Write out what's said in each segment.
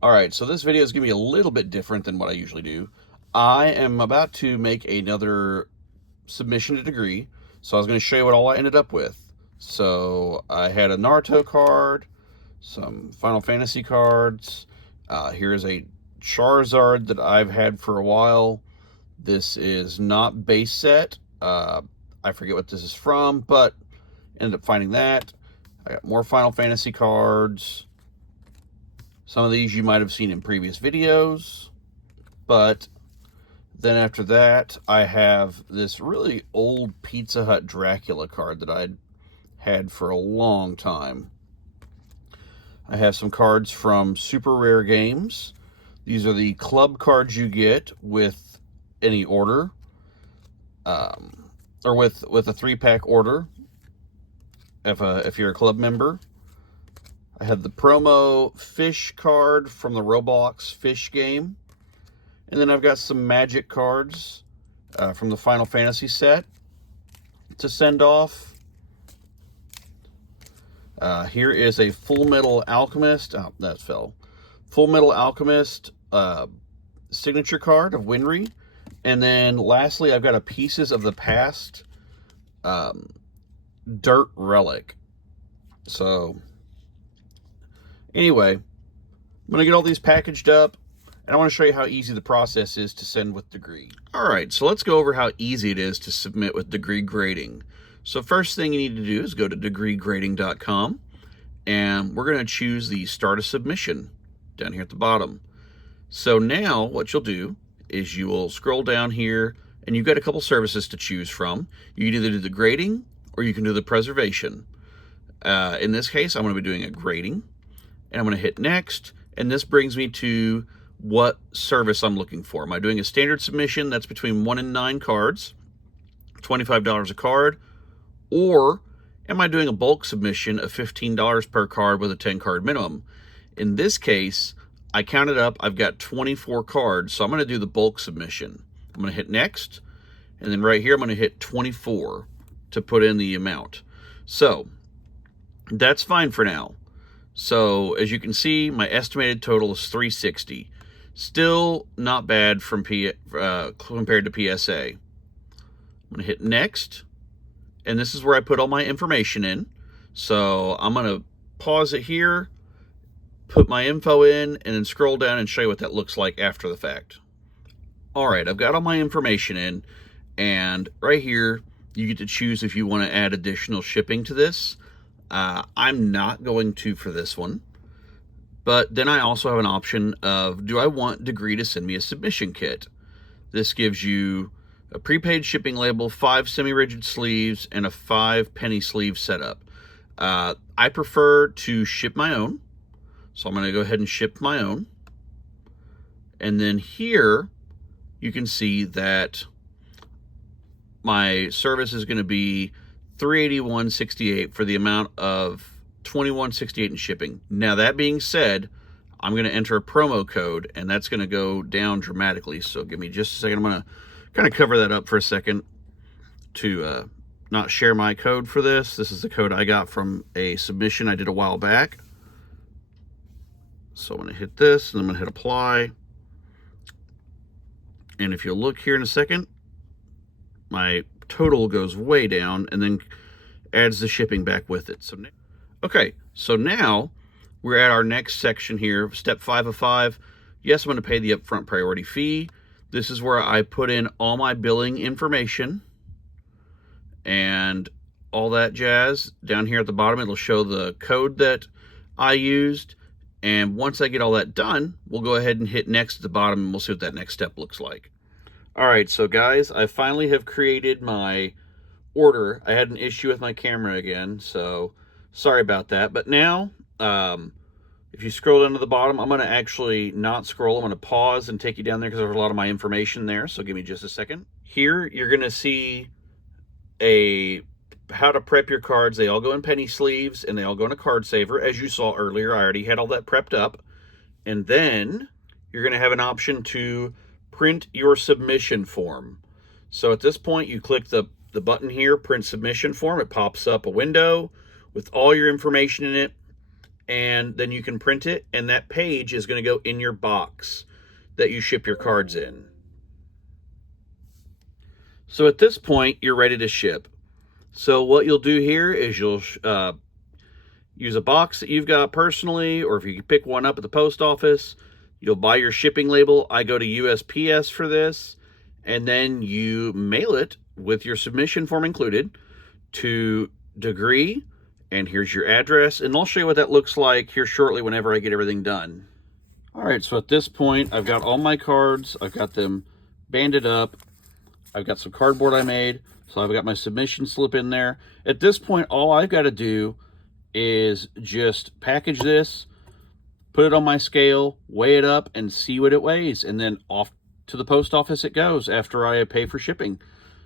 All right, so this video is going to be a little bit different than what I usually do. I am about to make another submission to degree, so I was going to show you what all I ended up with. So I had a Naruto card, some Final Fantasy cards. Here's a Charizard that I've had for a while. This is not base set. I forget what this is from, but ended up finding that. I got more Final Fantasy cards. Some of these you might have seen in previous videos, but then after that, I have this really old Pizza Hut Dracula card that I'd had for a long time. I have some cards from Super Rare Games. These are the club cards you get with any order, or with a 3-pack order if you're a club member. I have the promo fish card from the Roblox fish game. And then I've got some magic cards from the Final Fantasy set to send off. Here is a Full Metal Alchemist. Oh, that fell. Full Metal Alchemist signature card of Winry. And then lastly, I've got a Pieces of the Past Dirt Relic. So anyway, I'm going to get all these packaged up, and I want to show you how easy the process is to send with degree. All right, so let's go over how easy it is to submit with degree grading. So first thing you need to do is go to degreegrading.com, and we're going to choose the Start a Submission down here at the bottom. So now what you'll do is you will scroll down here, and you've got a couple services to choose from. You can either do the grading, or you can do the preservation. In this case, I'm going to be doing a grading, and I'm going to hit next, and this brings me to what service I'm looking for. Am I doing a standard submission that's between 1 and 9 cards, $25 a card, or am I doing a bulk submission of $15 per card with a 10-card minimum? In this case, I counted up, I've got 24 cards, so I'm going to do the bulk submission. I'm going to hit next, and then right here I'm going to hit 24 to put in the amount. So that's fine for now. So as you can see, my estimated total is $360. Still not bad from compared to PSA. I'm going to hit next, and this is where I put all my information in. So I'm going to pause it here, put my info in, and then scroll down and show you what that looks like after the fact. All right, I've got all my information in, and right here you get to choose if you want to add additional shipping to this. I'm not going to for this one. But then I also have an option of, do I want Degree to send me a submission kit? This gives you a prepaid shipping label, 5 semi-rigid sleeves, and a 5 penny sleeve setup. I prefer to ship my own, so I'm going to go ahead and ship my own. And then here, you can see that my service is going to be $381.68 for the amount of $21.68 in shipping. Now, that being said, I'm going to enter a promo code, and that's going to go down dramatically. So give me just a second. I'm going to kind of cover that up for a second to not share my code for this. This is the code I got from a submission I did a while back. So I'm going to hit this, and I'm going to hit apply. And if you'll look here in a second, my total goes way down and then adds the shipping back with it. Okay, so now we're at our next section here, step 5 of 5. Yes, I'm going to pay the upfront priority fee. This is where I put in all my billing information and all that jazz. Down here at the bottom, it'll show the code that I used. And once I get all that done, we'll go ahead and hit next at the bottom, and we'll see what that next step looks like. All right, so guys, I finally have created my order. I had an issue with my camera again, so sorry about that. But now, if you scroll down to the bottom, I'm going to actually not scroll. I'm going to pause and take you down there because there's a lot of my information there. So give me just a second. Here, you're going to see how to prep your cards. They all go in penny sleeves, and they all go in a card saver. As you saw earlier, I already had all that prepped up. And then you're going to have an option to print your submission form. So at this point, you click the button here, print submission form. It pops up a window with all your information in it. and then you can print it, and that page is going to go in your box that you ship your cards in. So at this point, you're ready to ship. So what you'll do here is you'll use a box that you've got personally, or if you can pick one up at the post office, you'll buy your shipping label. I go to USPS for this, and then you mail it with your submission form included to Degree, and here's your address, and I'll show you what that looks like here shortly whenever I get everything done. All right, so at this point, I've got all my cards. I've got them banded up. I've got some cardboard I made, so I've got my submission slip in there. At this point, all I've got to do is just package this, put it on my scale, weigh it up, and see what it weighs, and then off to the post office it goes after I pay for shipping.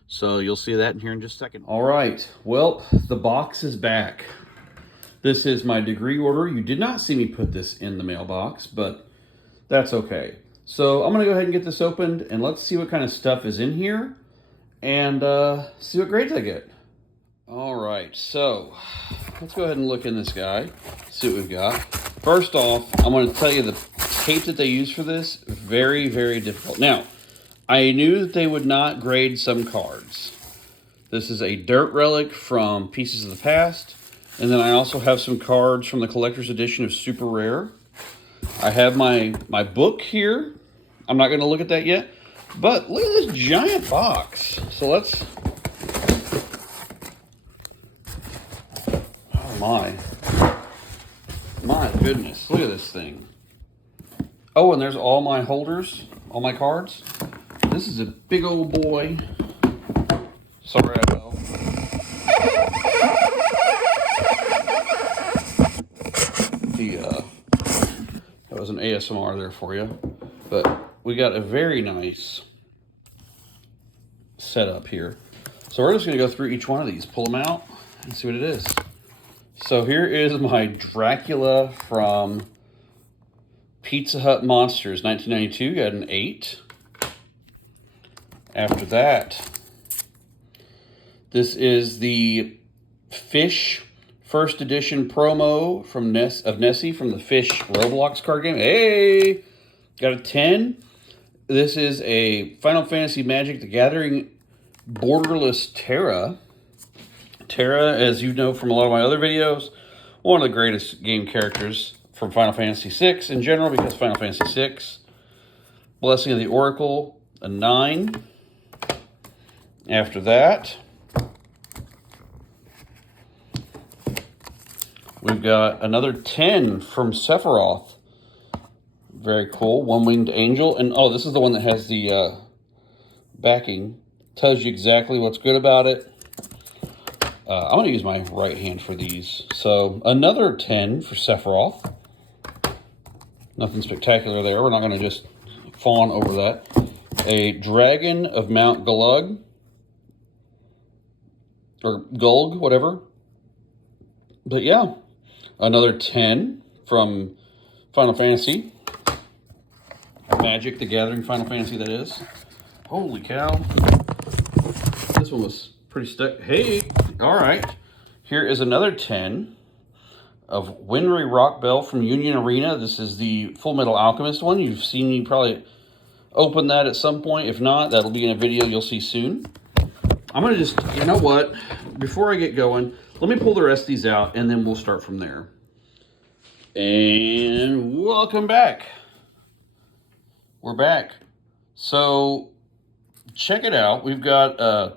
So you'll see that in here in just a second. All right, well, the box is back. This is my Degree order. You did not see me put this in the mailbox, but that's okay. So I'm gonna go ahead and get this opened, and let's see what kind of stuff is in here, and see what grades I get. All right, so let's go ahead and look in this guy, see what we've got. First off, I'm going to tell you the tape that they use for this, very, very difficult. Now, I knew that they would not grade some cards. This is a Dirt Relic from Pieces of the Past, and then I also have some cards from the collector's edition of Super Rare. I have my book here. I'm not going to look at that yet, but look at this giant box. So let's... My goodness, look at this thing. Oh, and there's all my holders, all my cards. This is a big old boy. Sorry, I know. That was an ASMR there for you. But we got a very nice setup here. So we're just going to go through each one of these, pull them out, and see what it is. So here is my Dracula from Pizza Hut Monsters, 1992, got an 8. After that, this is the Fish First Edition promo from Nessie from the Fish Roblox card game. Hey, got a 10. This is a Final Fantasy Magic the Gathering Borderless Terra. Terra, as you know from a lot of my other videos, one of the greatest game characters from Final Fantasy VI in general, because Final Fantasy VI. Blessing of the Oracle, a 9. After that, we've got another 10 from Sephiroth. Very cool. One-Winged Angel. And, oh, this is the one that has the backing. Tells you exactly what's good about it. I'm going to use my right hand for these. So, another 10 for Sephiroth. Nothing spectacular there. We're not going to just fawn over that. A Dragon of Mount Gulug. Or Gulg, whatever. But yeah, another 10 from Final Fantasy. Magic the Gathering Final Fantasy, that is. Holy cow. This one was pretty stuck. Hey, all right. Here is another 10 of Winry Rockbell from Union Arena. This is the Full Metal Alchemist one. You've seen me probably open that at some point. If not, that'll be in a video you'll see soon. I'm going to just, you know what, before I get going, let me pull the rest of these out, and then we'll start from there. And welcome back. We're back. So, check it out. We've got a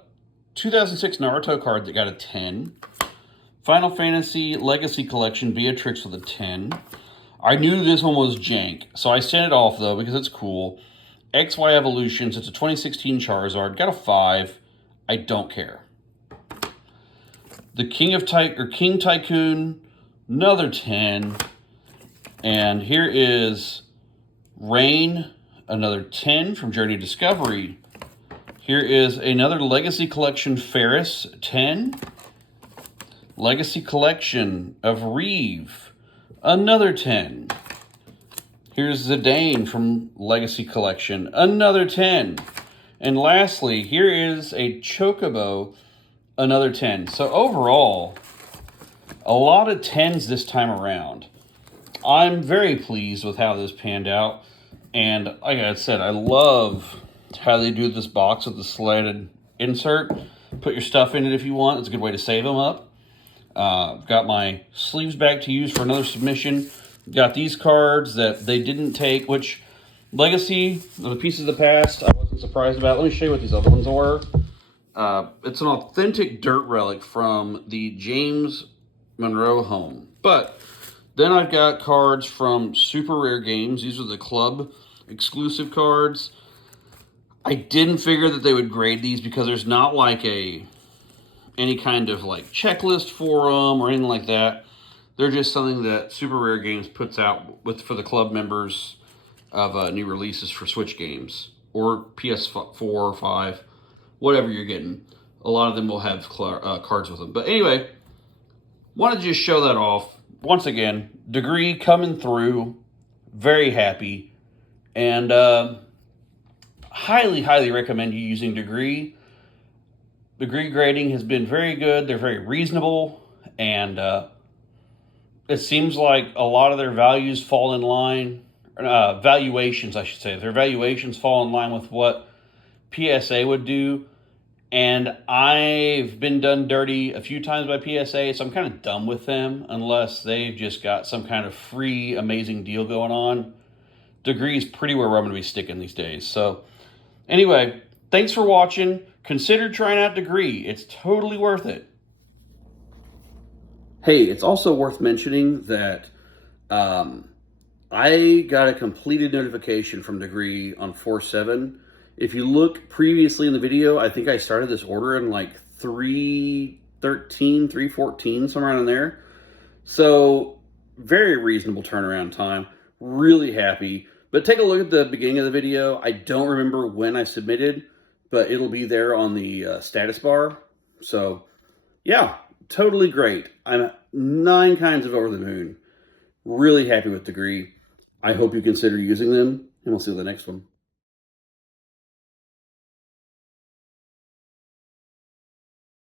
2006 Naruto card that got a 10. Final Fantasy Legacy Collection Beatrix with a 10. I knew this one was jank, so I sent it off, though, because it's cool. XY Evolutions, it's a 2016 Charizard, got a 5. I don't care. The King Tycoon, another 10. And here is Rain, another 10 from Journey Discovery. Here is another Legacy Collection Ferris, 10. Legacy Collection of Reeve, another 10. Here's Zidane from Legacy Collection, another 10. And lastly, here is a Chocobo, another 10. So overall, a lot of 10s this time around. I'm very pleased with how this panned out. And like I said, I love how they do this box with the slanted insert. Put your stuff in it if you want. It's a good way to save them up. Got my sleeves back to use for another submission. Got these cards that they didn't take, which Legacy, the Pieces of the Past, I wasn't surprised about. Let me show you what these other ones were. It's an authentic dirt relic from the James Monroe home. But then I've got cards from Super Rare Games. These are the club exclusive cards. I didn't figure that they would grade these because there's not like any kind of like checklist for them or anything like that. They're just something that Super Rare Games puts out for the club members of new releases for Switch games or PS4 or 5, whatever you're getting. A lot of them will have cards with them. But anyway, wanted to just show that off. Once again, Degree coming through, very happy, and highly, highly recommend you using Degree. Degree grading has been very good. They're very reasonable, and it seems like a lot of their values fall in line, valuations, I should say. Their valuations fall in line with what PSA would do. And I've been done dirty a few times by PSA, so I'm kind of done with them unless they've just got some kind of free, amazing deal going on. Degree is pretty where I'm going to be sticking these days. So anyway, thanks for watching. Consider trying out Degree. It's totally worth it. Hey, it's also worth mentioning that I got a completed notification from Degree on 4/7. If you look previously in the video, I think I started this order in like 3/13, 3/14, somewhere around there. So very reasonable turnaround time. Really happy. But take a look at the beginning of the video. I don't remember when I submitted, but it'll be there on the status bar. So yeah, totally great. I'm 9 kinds of over the moon. Really happy with Degree. I hope you consider using them, and we'll see you in the next one.